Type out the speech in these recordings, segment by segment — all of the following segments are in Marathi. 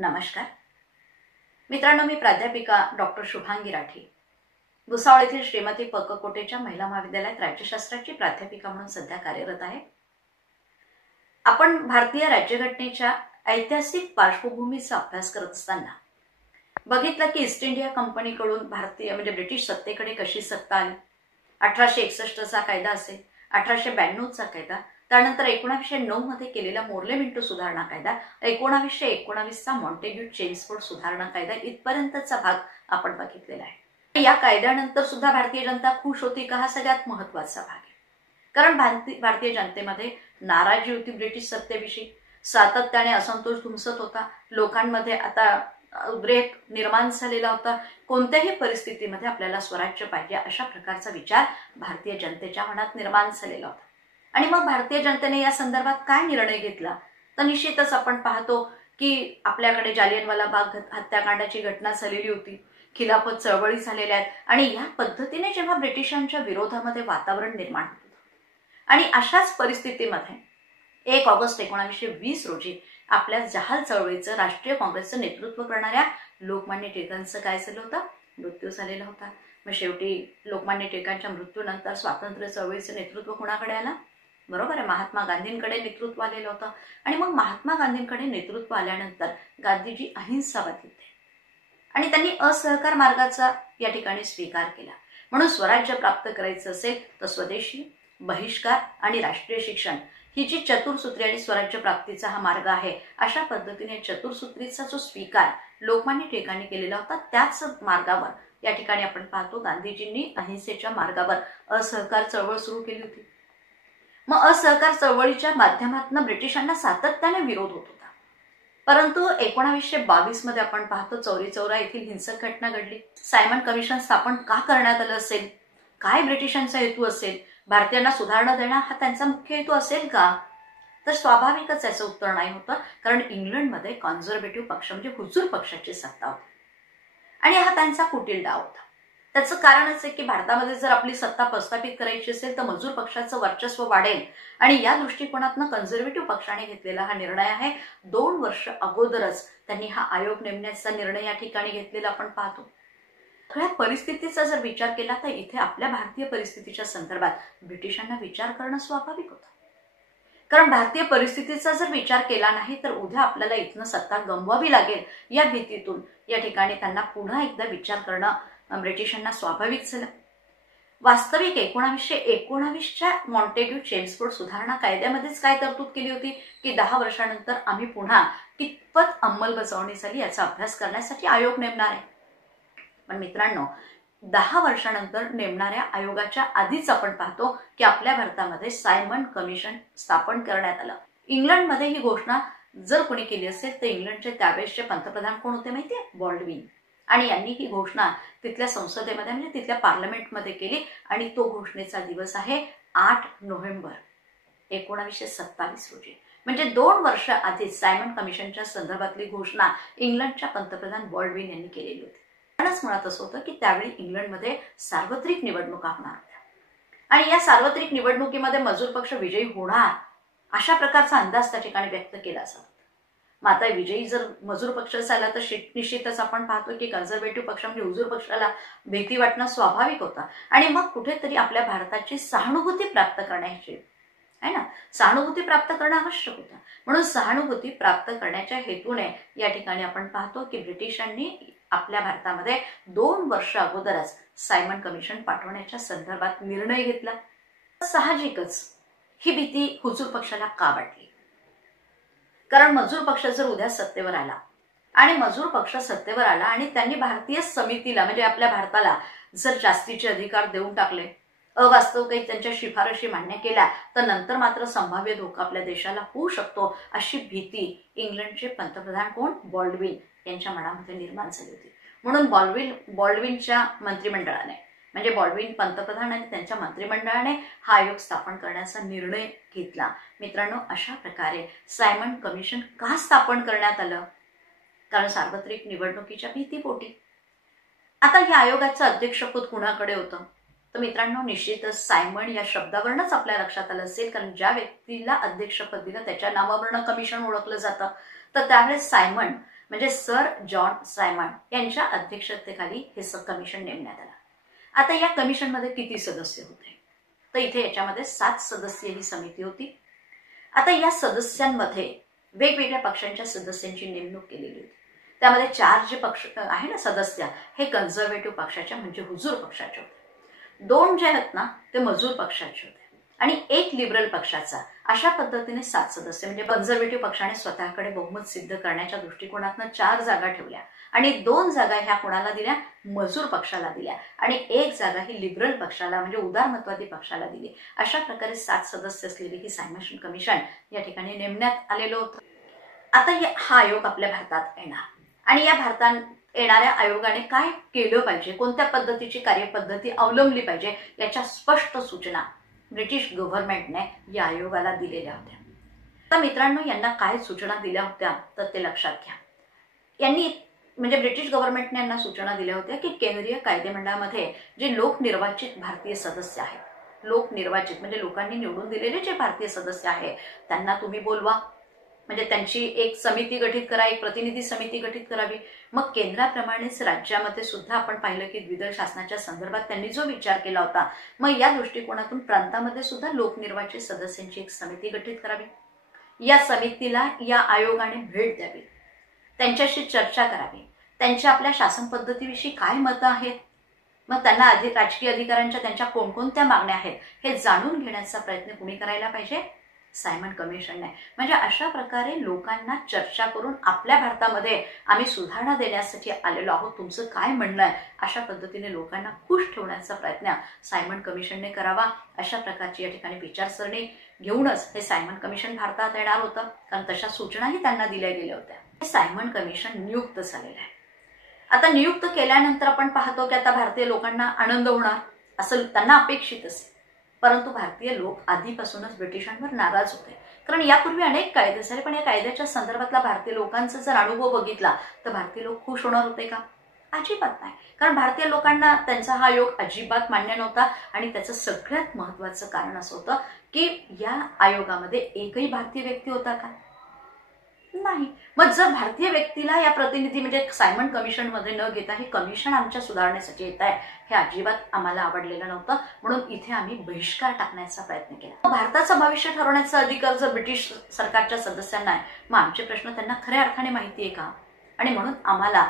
नमस्कार मित्रांनो, मी प्राध्यापिका डॉक्टर शुभांगी राठी, भुसावळ येथील श्रीमती पक्ककोटेच्या महिला महाविद्यालयात राज्यशास्त्राची प्राध्यापिका म्हणून सध्या कार्यरत आहे. आपण भारतीय राज्यघटनेच्या ऐतिहासिक पार्श्वभूमीचा अभ्यास करत असताना बघितलं की ईस्ट इंडिया कंपनीकडून भारतीय म्हणजे ब्रिटिश सत्तेकडे कशी सत्ता आली. 1861चा कायदा असेल, 1892चा कायदा, त्यानंतर 1909 मध्ये केलेला मोर्ले मिंटो सुधारणा कायदा, 1919चा मॉन्टेग्यू चेम्सफोर्ड सुधारणा कायदा, इथपर्यंतचा भाग आपण बघितलेला आहे. या कायद्यानंतर सुद्धा भारतीय जनता खुश होती का? हा सगळ्यात महत्वाचा भाग आहे. कारण भारतीय जनतेमध्ये नाराजी होती ब्रिटिश सत्तेविषयी, सातत्याने असंतोष धुमसत होता, लोकांमध्ये आता उद्रेक निर्माण झालेला होता. कोणत्याही परिस्थितीमध्ये आपल्याला स्वराज्य पाहिजे अशा प्रकारचा विचार भारतीय जनतेच्या मनात निर्माण झालेला होता. आणि मग भारतीय जनतेने या संदर्भात काय निर्णय घेतला तर निश्चितच आपण पाहतो की आपल्याकडे जालियनवाला बाग हत्याकांडाची घटना झालेली होती, खिलाफत चळवळी झालेल्या आहेत आणि या पद्धतीने जेव्हा ब्रिटिशांच्या विरोधामध्ये वातावरण निर्माण होत आणि अशाच परिस्थितीमध्ये 1 ऑगस्ट 1920 रोजी आपल्या जहाल चळवळीचं राष्ट्रीय काँग्रेसचं नेतृत्व करणाऱ्या लोकमान्य टिळकांचं काय झालं होतं? मृत्यू झालेला होता. मग शेवटी लोकमान्य टिळकांच्या मृत्यूनंतर स्वातंत्र्य चळवळीचं नेतृत्व कोणाकडे आलं? बरोबर आहे, महात्मा गांधींकडे नेतृत्व आलेलं होतं. आणि मग महात्मा गांधींकडे नेतृत्व आल्यानंतर गांधीजी अहिंसावादी होते आणि त्यांनी असहकार मार्गाचा या ठिकाणी स्वीकार केला. म्हणून स्वराज्य प्राप्त करायचं असेल तर स्वदेशी, बहिष्कार आणि राष्ट्रीय शिक्षण ही जी चतुर्सूत्री आणि स्वराज्य प्राप्तीचा हा मार्ग आहे, अशा पद्धतीने चतुर्सूत्रीचा जो स्वीकार लोकमान्य टिळकांनी केलेला होता, त्याच मार्गावर या ठिकाणी आपण पाहतो गांधीजींनी अहिंसेच्या मार्गावर असहकार चळवळ सुरू केली होती. मग असहकार चळवळीच्या माध्यमातून ब्रिटिशांना सातत्याने विरोध होत होता. परंतु 1922 मध्ये आपण पाहतो चौरी चौरा येथील हिंसक घटना घडली. सायमन कमिशन स्थापन का करण्यात आलं असेल? काय ब्रिटिशांचा हेतू असेल? भारतीयांना सुधारणा देणं हा त्यांचा मुख्य हेतू असेल का? तर स्वाभाविकच याचं उत्तर नाही होतं, कारण इंग्लंडमध्ये कॉन्झर्वेटिव्ह पक्ष म्हणजे हुजूर पक्षाची सत्ता होती आणि हा त्यांचा कुटील डाव होता. त्याचं कारणच आहे की भारतामध्ये जर आपली सत्ता प्रस्थापित करायची असेल तर मजूर पक्षाचं वर्चस्व वाढेल आणि या दृष्टिकोनातून कन्झर्वेटिव्ह पक्षाने घेतलेला हा निर्णय आहे. 2 वर्ष अगोदरच त्यांनी हा आयोग नेमण्याचा निर्णय या ठिकाणी घेतलेला आपण पाहतो. सगळ्या परिस्थितीचा जर विचार केला तर इथे आपल्या भारतीय परिस्थितीच्या संदर्भात ब्रिटिशांना विचार करणं स्वाभाविक होतं. कारण भारतीय परिस्थितीचा जर विचार केला नाही तर उद्या आपल्याला इथनं सत्ता गमवावी लागेल या भीतीतून या ठिकाणी त्यांना पुन्हा एकदा विचार करणं ब्रिटिशांना स्वाभाविक झालं. वास्तविक 1919च्या मॉन्टेग्यू चेम्सफोर्ड सुधारणा कायद्यामध्येच काय तरतूद केली होती की 10 वर्षानंतर आम्ही पुन्हा कितपत अंमलबजावणी झाली याचा अभ्यास करण्यासाठी आयोग नेमणार आहे. पण मित्रांनो, 10 वर्षानंतर नेमणाऱ्या आयोगाच्या आधीच आपण पाहतो की आपल्या भारतामध्ये सायमन कमिशन स्थापन करण्यात आलं. इंग्लंडमध्ये ही घोषणा जर कोणी केली असेल तर इंग्लंडचे त्यावेळेसचे पंतप्रधान कोण होते माहितीये? बॉल्डविन. आणि यांनी ही घोषणा तिथल्या संसदेमध्ये म्हणजे तिथल्या पार्लमेंटमध्ये केली आणि तो घोषणेचा दिवस आहे 8 नोव्हेंबर 1927 रोजी. म्हणजे 2 वर्ष आधीच सायमन कमिशनच्या संदर्भातली घोषणा इंग्लंडच्या पंतप्रधान बॉल्डविन यांनी केलेली होती. कारणच मुळात असं होतं की त्यावेळी इंग्लंडमध्ये सार्वत्रिक निवडणुका होणार होत्या आणि या सार्वत्रिक निवडणुकीमध्ये मजूर पक्ष विजयी होणार अशा प्रकारचा अंदाज त्या ठिकाणी व्यक्त केला जात. मग आता विजयी जर मजूर पक्ष झाला तर निश्चितच आपण पाहतो की कन्झर्वेटिव्ह पक्ष म्हणजे हुजूर पक्षाला भीती वाटणं स्वाभाविक होतं आणि मग कुठेतरी आपल्या भारताची सहानुभूती प्राप्त करण्याची आहे ना, सहानुभूती प्राप्त करणं आवश्यक होतं. म्हणून सहानुभूती प्राप्त करण्याच्या हेतूने या ठिकाणी आपण पाहतो की ब्रिटिशांनी आपल्या भारतामध्ये 2 वर्ष अगोदरच सायमन कमिशन पाठवण्याच्या संदर्भात निर्णय घेतला. साहजिकच ही भीती हुजूर पक्षाला का वाटली? कारण मजूर पक्ष जर उद्या सत्तेवर आला आणि मजूर पक्ष सत्तेवर आला आणि त्यांनी भारतीय समितीला म्हणजे आपल्या भारताला जर जास्तीचे अधिकार देऊन टाकले, अवास्तव काही त्यांच्या शिफारशी मान्य केल्या तर नंतर मात्र संभाव्य धोका आपल्या देशाला होऊ शकतो अशी भीती इंग्लंडचे पंतप्रधान कोण? बॉल्डविन यांच्या मनामध्ये निर्माण झाली होती. म्हणून बॉल्डविनच्या मंत्रिमंडळाने म्हणजे बॉल्डविन पंतप्रधान आणि त्यांच्या मंत्रिमंडळाने हा आयोग स्थापन करण्याचा निर्णय घेतला. मित्रांनो, अशा प्रकारे सायमन कमिशन का स्थापन करण्यात आलं? कारण सार्वत्रिक निवडणुकीच्या भीतीपोटी. आता या आयोगाचं अध्यक्षपद कुणाकडे होतं? तर मित्रांनो, निश्चितच सायमन या शब्दावरूनच आपल्या लक्षात आलं असेल, कारण ज्या व्यक्तीला अध्यक्षपद दिलं त्याच्या नावावरून कमिशन ओळखलं जातं. तर त्यावेळेस सायमन म्हणजे सर जॉन सायमन यांच्या अध्यक्षतेखाली हे कमिशन नेमण्यात आलं. आता या कमिशनमध्ये किती सदस्य होते, तर इथे याच्यामध्ये 7 सदस्यीय ही समिती होती. आता या सदस्यांमध्ये वेगवेगळ्या पक्षांच्या सदस्यांची नेमणूक केलेली होती. त्यामध्ये 4 जे पक्ष आहे ना सदस्य, हे कन्झर्वेटिव्ह पक्षाच्या म्हणजे हुजूर पक्षाचे होते. 2 जे आहेत ना ते मजूर पक्षाचे होते आणि 1 लिबरल पक्षाचा. अशा पद्धतीने 7 सदस्य म्हणजे कन्झर्वेटिव्ह पक्षाने स्वतःकडे बहुमत सिद्ध करण्याच्या दृष्टिकोनातून 4 जागा ठेवल्या आणि 2 जागा ह्या कोणाला दिल्या, मजूर पक्षाला दिल्या आणि 1 जागा ही लिबरल पक्षाला म्हणजे उदारमतवादी पक्षाला दिली. अशा प्रकारे 7 सदस्य असलेली ही सायमन कमिशन या ठिकाणी नेमण्यात आलेलं होतं. आता हा आयोग आपल्या भारतात येणार आणि या भारतात येणाऱ्या आयोगाने काय केलं पाहिजे, कोणत्या पद्धतीची कार्यपद्धती अवलंबली पाहिजे, याच्या स्पष्ट सूचना ब्रिटिश गव्हर्नमेंटने या आयोगाला दिलेल्या होत्या. आता मित्रांनो, यांना काय सूचना दिल्या होत्या तर ते लक्षात घ्या. यांनी म्हणजे ब्रिटिश गव्हर्नमेंटने यांना सूचना दिल्या होत्या की केंद्रीय कायदेमंडळामध्ये जे लोकनिर्वाचित भारतीय सदस्य आहेत, लोकनिर्वाचित म्हणजे लोकांनी निवडून दिलेले जे भारतीय सदस्य आहेत, त्यांना तुम्ही बोलवा. म्हणजे त्यांची एक समिती गठीत करा, एक प्रतिनिधी समिती गठीत करावी. मग केंद्राप्रमाणेच राज्यामध्ये सुद्धा आपण पाहिलं की द्विदल शासनाच्या संदर्भात त्यांनी जो विचार केला होता, मग या दृष्टिकोनातून प्रांतामध्ये सुद्धा लोकनिर्वाचित सदस्यांची एक समिती गठीत करावी. या समितीला या आयोगाने भेट द्यावी, त्यांच्याशी चर्चा करावी, त्यांच्या आपल्या शासन पद्धतीविषयी काय मतं आहेत, मग त्यांना राजकीय अधिकाऱ्यांच्या त्यांच्या कोणकोणत्या मागण्या आहेत हे जाणून घेण्याचा प्रयत्न कुणी करायला पाहिजे, सायमन कमिशनने. म्हणजे अशा प्रकारे लोकांना चर्चा करून आपल्या भारतामध्ये आम्ही सुधारणा देण्यासाठी आलेलो आहोत, तुमचं काय म्हणणं आहे, अशा पद्धतीने लोकांना खुश ठेवण्याचा प्रयत्न सायमन कमिशनने करावा. अशा प्रकारची या ठिकाणी विचारसरणी घेऊनच हे सायमन कमिशन भारतात येणार होतं, कारण तशा सूचनाही त्यांना दिल्या गेल्या होत्या. हे सायमन कमिशन नियुक्त झालेलं आहे. आता नियुक्त केल्यानंतर आपण पाहतो की आता भारतीय लोकांना आनंद होणार असं त्यांना अपेक्षित असेल, परंतु भारतीय लोक आधीपासूनच ब्रिटिशांवर नाराज होते. कारण यापूर्वी अनेक कायदे झाले, पण या कायद्याच्या संदर्भातला भारतीय लोकांचा जर अनुभव बघितला तर भारतीय लोक खुश होणार होते का? अजिबात नाही. कारण भारतीय लोकांना त्यांचा हा योग अजिबात मान्य नव्हता आणि त्याचं सगळ्यात महत्वाचं कारण असं होतं की या आयोगामध्ये एकही भारतीय व्यक्ती होता का? नाही. मग जर भारतीय व्यक्तीला या प्रतिनिधी म्हणजे सायमन कमिशन मध्ये न घेता हे कमिशन आमच्या सुधारण्यासाठी येत आहे, हे अजिबात आम्हाला आवडलेलं नव्हतं. म्हणून इथे आम्ही बहिष्कार टाकण्याचा प्रयत्न केला. भारताचं भविष्य ठरवण्याचा अधिकार जर ब्रिटिश सरकारच्या सदस्यांना आहे, मग आमचे प्रश्न त्यांना खऱ्या अर्थाने माहिती आहे का? आणि म्हणून आम्हाला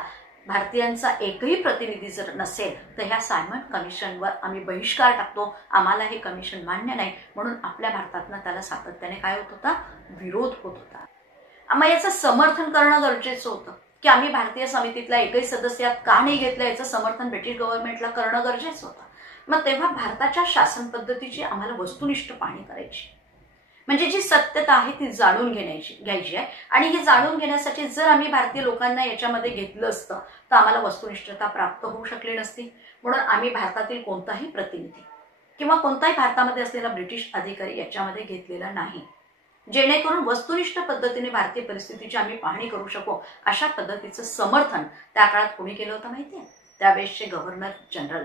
भारतीयांचा एकही प्रतिनिधी जर नसेल तर ह्या सायमन कमिशनवर आम्ही बहिष्कार टाकतो, आम्हाला हे कमिशन मान्य नाही. म्हणून आपल्या भारतातनं त्याला सातत्याने काय होत होता, विरोध होत होता. मग याचं समर्थन करणं गरजेचं होतं की आम्ही भारतीय समितीतला एकही सदस्य यात का नाही घेतलं, याचं समर्थन ब्रिटिश गव्हर्नमेंटला करणं गरजेचं होतं. मग तेव्हा भारताच्या शासन पद्धतीची आम्हाला वस्तुनिष्ठ पाहणी करायची, म्हणजे जी सत्यता आहे ती जाणून घ्यायची आहे. आणि हे जाणून घेण्यासाठी जर आम्ही भारतीय लोकांना याच्यामध्ये घेतलं असतं तर आम्हाला वस्तुनिष्ठता प्राप्त होऊ शकली नसती. म्हणून आम्ही भारतातील कोणताही प्रतिनिधी किंवा कोणताही भारतामध्ये असलेला ब्रिटिश अधिकारी याच्यामध्ये घेतलेला नाही, जेणेकरून वस्तुनिष्ठ पद्धतीने भारतीय परिस्थितीची आम्ही पाहणी करू शकू. अशा पद्धतीचं समर्थन त्या काळात कोणी केलं होतं माहितीये? त्यावेळेसचे गव्हर्नर जनरल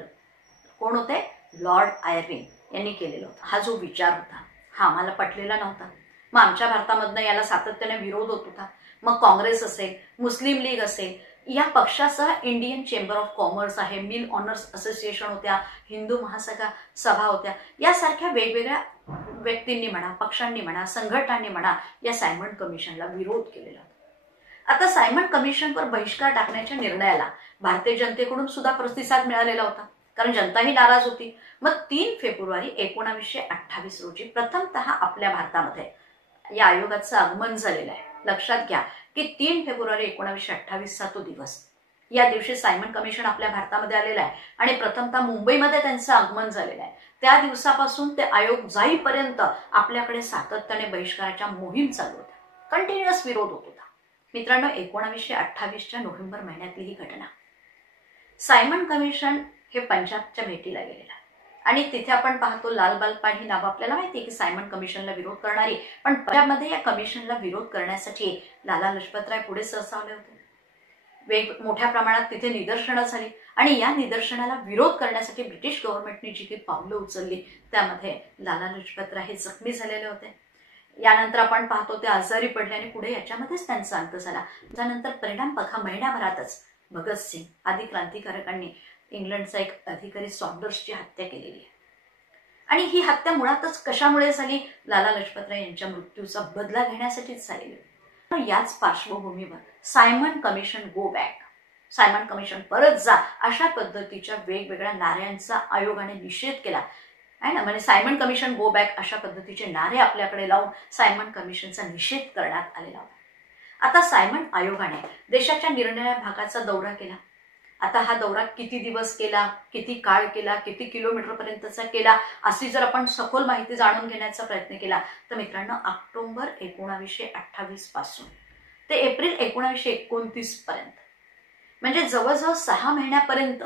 कोण होते? लॉर्ड आयर्विन यांनी केलेलं होतं. हा जो विचार होता हा आम्हाला पटलेला नव्हता. मग आमच्या भारतामधनं याला सातत्याने विरोध होत होता. मग काँग्रेस असेल, मुस्लिम लीग असेल, या पक्षासह इंडियन चेंबर ऑफ कॉमर्स आहे, मिल ऑनर्स असोसिएशन होत्या, हिंदू महासभा सभा होत्या, यासारख्या वेगवेगळ्या व्यक्तींनी म्हणा, पक्षांनी म्हणा, संघटनांनी म्हणा, या सायमन कमिशनला विरोध केलेला होता. आता सायमन कमिशनवर बहिष्कार टाकण्याच्या निर्णयाला भारतीय जनतेकडून सुद्धा प्रतिसाद मिळालेला होता, कारण जनताही नाराज होती. मग 3 फेब्रुवारी 1928 रोजी प्रथमतः आपल्या भारतामध्ये या आयोगाचं आगमन झालेलं आहे. लक्षात घ्या की 3 फेब्रुवारी 1928 तो दिवस, या दिवशी सायमन कमिशन आपल्या भारतामध्ये आलेलं आहे आणि प्रथमतः मुंबईमध्ये त्यांचं आगमन झालेलं आहे. त्या दिवसापासून ते आयोग जाईपर्यंत आपल्याकडे सातत्याने बहिष्काराच्या मोहीम चालू होत्या, कंटिन्युअस विरोध होत होता. मित्रांनो, 1928च्या नोव्हेंबर महिन्यातली ही घटना. सायमन कमिशन हे पंजाबच्या भेटीला गेलेला आणि तिथे आपण पाहतो लाल पाल ही नावं आपल्याला माहिती आहे की सायमन कमिशनला विरोध करणारी, पण पंजाबमध्ये या कमिशनला विरोध करण्यासाठी लाला लजपतराय पुढे सरसावले होते. मोठ्या प्रमाणात तिथे निदर्शनं झाली आणि या निदर्शनाला विरोध करण्यासाठी ब्रिटिश गव्हर्नमेंटने जी काही पावलं उचलली त्यामध्ये लाला लजपतराय हे जखमी झालेले होते. यानंतर आपण पाहतो ते आजारी पडले आणि पुढे याच्यामध्येच त्यांचा अंत झाला. त्यानंतर परिणाम बघा, महिन्याभरातच भगतसिंग आदी क्रांतिकारकांनी इंग्लंडचा एक अधिकारी सॉन्डर्सची हत्या केलेली आहे. आणि ही हत्या मुळातच कशामुळे झाली? लाला लजपतराय यांच्या मृत्यूचा बदला घेण्यासाठीच झालेली. याच पार्श्वभूमीवर Simon commission go back, Simon commission परत जा, अशा पद्धतीच्या वेगवेगळ्या नाऱ्यांचा आयोगाने निषेध केला आहे ना. म्हणजे सायमन कमिशन गो बॅक अशा पद्धतीचे नारे आपल्याकडे लावून सायमन कमिशनचा निषेध करण्यात आलेला होता. आता सायमन आयोगाने देशाच्या निरनिराळ्या भागाचा दौरा केला. आता हा दौरा किती दिवस केला, किती काळ केला, किती किलोमीटरपर्यंतचा केला, अशी जर आपण सखोल माहिती जाणून घेण्याचा प्रयत्न केला तर मित्रांनो, ऑक्टोबर 1928 पासून ते एप्रिल 1929 पर्यंत, म्हणजे जवळजवळ 6 महिन्यापर्यंत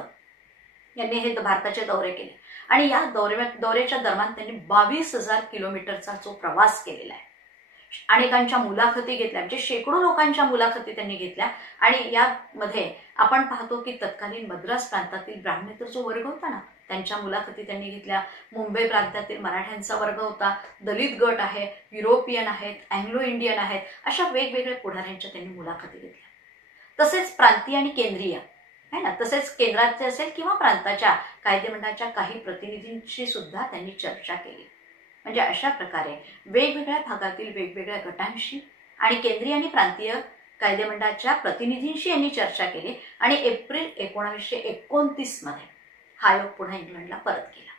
यांनी हे भारताचे दौरे केले. आणि या दौऱ्याच्या दरम्यान त्यांनी 22,000 किलोमीटरचा जो प्रवास केलेला आहे, अनेकांच्या मुलाखती घेतल्या, म्हणजे शेकडो लोकांच्या मुलाखती त्यांनी घेतल्या. आणि यामध्ये आपण पाहतो की तत्कालीन मद्रास प्रांतातील ब्राह्मणेतर जो वर्ग होता ना, त्यांच्या मुलाखती त्यांनी घेतल्या. मुंबई प्रांतातील मराठ्यांचा वर्ग होता, दलित गट आहे, युरोपियन आहेत, अँग्लो इंडियन आहेत, अशा वेगवेगळ्या पुढाऱ्यांच्या त्यांनी मुलाखती घेतल्या. तसेच प्रांतीय आणि केंद्रीय आहे ना, तसेच केंद्राचे असेल किंवा प्रांताच्या कायदेमंडळाच्या काही प्रतिनिधींशी सुद्धा त्यांनी चर्चा केली. म्हणजे अशा प्रकारे वेगवेगळ्या भागातील वेगवेगळ्या गटांशी आणि केंद्रीय आणि प्रांतीय कायदेमंडळाच्या प्रतिनिधींशी यांनी चर्चा केली. आणि एप्रिल 1929 मध्ये हा आयोग पुन्हा इंग्लंडला परत गेला.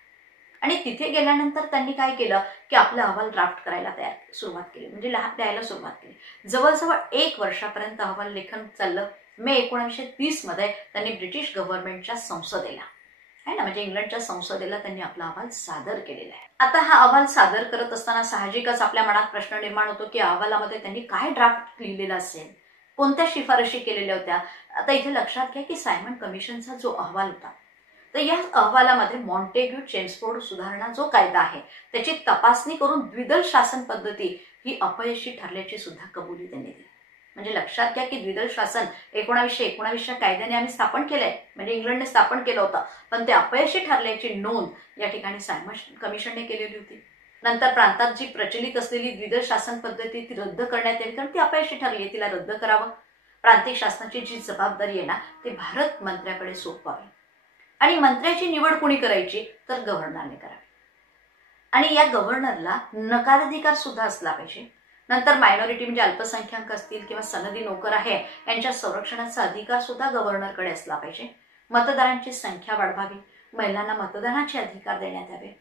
आणि तिथे गेल्यानंतर त्यांनी काय केलं की आपला अहवाल ड्राफ्ट करायला सुरुवात केली, म्हणजे द्यायला सुरुवात केली. जवळजवळ 1 वर्षापर्यंत अहवाल लेखन चाललं. मे 1930 मध्ये त्यांनी ब्रिटिश गव्हर्नमेंटच्या संसदेला आहे ना, म्हणजे इंग्लंडच्या संसदेला त्यांनी आपला अहवाल सादर केलेला आहे. आता हा अहवाल सादर करत असताना साहजिकच आपल्या मनात प्रश्न निर्माण होतो की अहवालामध्ये त्यांनी काय ड्राफ्ट लिहिलेला असेल, कोणत्या शिफारशी केलेल्या होत्या. आता इथे लक्षात घ्या की सायमन कमिशनचा जो अहवाल होता, तर या अहवालामध्ये मॉन्टेग्यू चेम्सफोर्ड सुधारणा जो कायदा आहे त्याची तपासणी करून द्विदल शासन पद्धती ही अपयशी ठरल्याची सुद्धा कबुली त्यांनी दिली. म्हणजे लक्षात घ्या की द्विदल शासन 1919च्या कायद्याने आम्ही स्थापन केलंय, म्हणजे इंग्लंडने स्थापन केलं होतं, पण ते अपयशी ठरल्याची नोंद या ठिकाणी सायमन कमिशनने केलेली होती. नंतर प्रांतात जी प्रचलित असलेली द्विदल शासन पद्धती ती रद्द करण्यात यावी, कारण ती अपयशी ठरली, तिला रद्द करावं. प्रांतिक शासनाची जी जबाबदारी आहे ना ती भारत मंत्र्याकडे सोपवावी. आणि मंत्र्याची निवड कोणी करायची तर गव्हर्नरने करावी. आणि या गव्हर्नरला नकाराधिकार सुद्धा असला पाहिजे. नंतर मायनॉरिटी म्हणजे अल्पसंख्याक असतील किंवा सनदी नोकर आहे यांच्या संरक्षणाचा अधिकार सुद्धा गव्हर्नरकडे असला पाहिजे. मतदारांची संख्या वाढवावी, महिलांना मतदानाचे अधिकार देण्यात यावे,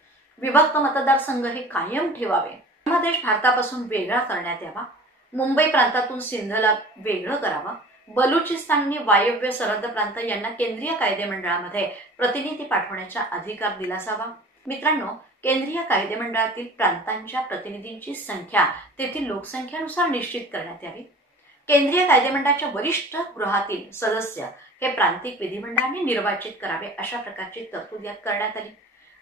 विभक्त मतदारसंघ हे कायम ठेवावे, देश भारतापासून वेगळा करण्यात यावा, मुंबई प्रांतातून सिंधला वेगळं करावं, बलुचिस्तान आणि वायव्य सरहद्द प्रांत यांना केंद्रीय कायदेमंडळामध्ये प्रतिनिधी पाठवण्याचा अधिकार दिला जावा. मित्रांनो, केंद्रीय कायदेमंडळातील प्रांतांच्या प्रतिनिधींची संख्या तेथील लोकसंख्येनुसार निश्चित करण्यात यावी. केंद्रीय कायदेमंडळाच्या वरिष्ठ गृहातील सदस्य हे प्रांतिक विधिमंडळाने निर्वाचित करावे, अशा प्रकारची तरतूद यात करण्यात आली.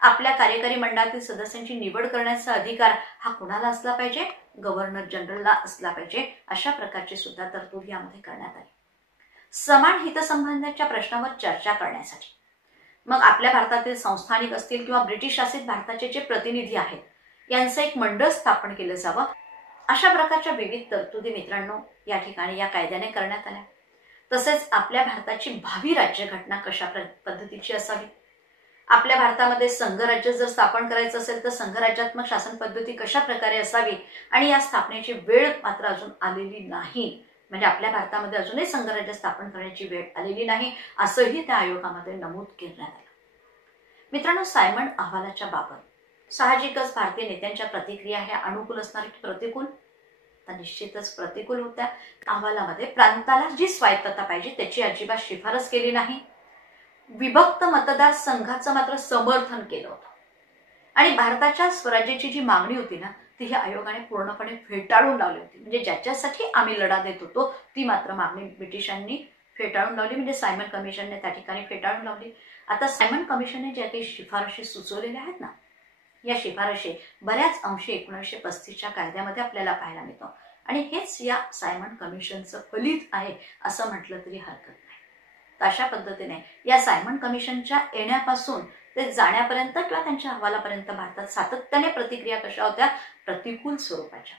आपल्या कार्यकारी मंडळातील सदस्यांची निवड करण्याचा अधिकार हा कुणाला असला पाहिजे? गव्हर्नर जनरलला असला पाहिजे. अशा प्रकारची सुद्धा तरतूद यामध्ये करण्यात आली. समान हितसंबंधाच्या प्रश्नावर चर्चा करण्यासाठी मग आपल्या भारतातील संस्थानिक असतील किंवा ब्रिटिश शासित भारताचे जे प्रतिनिधी आहेत यांचं एक मंडळ स्थापन केलं जावं. अशा प्रकारच्या विविध तरतुदी मित्रांनो या ठिकाणी या कायद्याने करण्यात आल्या. तसेच आपल्या भारताची भावी राज्यघटना कशा पद्धतीची असावी, आपल्या भारतामध्ये संघराज्य जर स्थापन करायचं असेल तर संघराज्यात्मक शासन पद्धती कशा प्रकारे असावी, आणि या स्थापनेची वेळ मात्र अजून आलेली नाही, म्हणजे आपल्या भारतामध्ये अजूनही संघराज्य स्थापन करण्याची वेळ आलेली नाही, असंही त्या आयोगामध्ये नमूद करण्यात आलं. मित्रांनो, सायमन अहवालाच्या बाबत साहजिकच भारतीय नेत्यांच्या प्रतिक्रिया ह्या अनुकूल असणार की प्रतिकूल? तर निश्चितच प्रतिकूल होत्या. अहवालामध्ये प्रांताला जी स्वायत्तता पाहिजे त्याची अजिबात शिफारस केली नाही. विभक्त मतदार संघाचं मात्र समर्थन केलं होतं. आणि भारताच्या स्वराज्याची जी मागणी होती ना ती ह्या आयोगाने पूर्णपणे फेटाळून लावली होती. म्हणजे ज्याच्यासाठी आम्ही लढा देत होतो ती मात्र मागणी ब्रिटिशांनी फेटाळून लावली, म्हणजे सायमन कमिशनने त्या ठिकाणी फेटाळून लावली. आता सायमन कमिशनने ज्या काही शिफारशी सुचवलेल्या आहेत ना या शिफारशी बऱ्याच अंशी 1935च्या कायद्यामध्ये आपल्याला पाहायला मिळतो. आणि हेच या सायमन कमिशनचं फलित आहे असं म्हटलं तरी हरकत नाही. तर अशा पद्धतीने या सायमन कमिशनच्या येण्यापासून ते जाण्यापर्यंत किंवा त्यांच्या अहवालापर्यंत भारतात सातत्याने प्रतिक्रिया कशा होत्या? प्रतिकूल स्वरूपाच्या.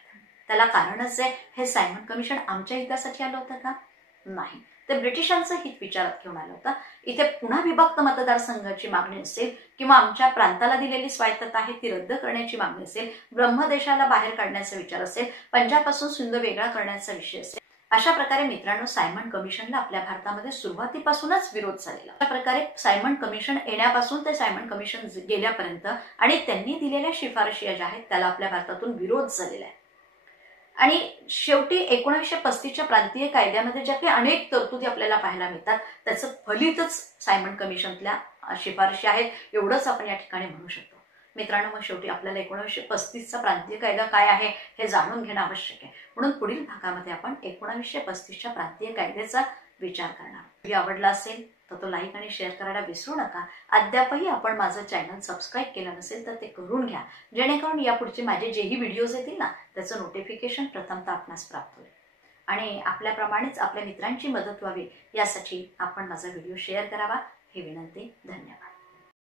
त्याला कारणच आहे हे सायमन कमिशन आमच्या हितासाठी आलं होतं का? नाही, ते ब्रिटिशांचं हित विचारात घेऊन आलं होतं. इथे पुन्हा विभक्त मतदारसंघाची मागणी असेल किंवा आमच्या प्रांताला दिलेली स्वायत्तता आहे ती रद्द करण्याची मागणी असेल, ब्रह्मदेशाला बाहेर काढण्याचा विचार असेल, पंजाबपासून सिंध वेगळा करण्याचा विषय असेल, अशा प्रकारे मित्रांनो सायमन कमिशनला आपल्या भारतामध्ये सुरुवातीपासूनच विरोध झालेला. अशा प्रकारे सायमन कमिशन येण्यापासून ते सायमन कमिशन गेल्यापर्यंत आणि त्यांनी दिलेल्या शिफारशी ज्या आहेत त्याला आपल्या भारतातून विरोध झालेला आहे. आणि शेवटी 1935च्या प्रांतीय कायद्यामध्ये ज्या काही अनेक तरतुदी आपल्याला पाहायला मिळतात त्याचं फलितच सायमन कमिशनच्या शिफारशी आहेत एवढंच आपण या ठिकाणी म्हणू शकतो. मित्रांनो, मग शेवटी आपल्याला 1935चा प्रांतीय कायदा काय आहे हे जाणून घेणं आवश्यक आहे. म्हणून पुढील भागामध्ये आपण 1935च्या प्रांतीय कायद्याचा विचार करणार. व्हिडिओ आवडला असेल तर तो लाईक आणि शेअर करायला विसरू नका. अद्यापही आपण माझं चॅनल सबस्क्राईब केलं नसेल तर ते करून घ्या, जेणेकरून यापुढचे माझे जेही व्हिडिओज येतील ना त्याचं नोटिफिकेशन प्रथमतः आपणास प्राप्त होईल. आणि आपल्याप्रमाणेच आपल्या मित्रांची मदत व्हावी यासाठी आपण माझा व्हिडिओ शेअर करावा ही विनंती. धन्यवाद.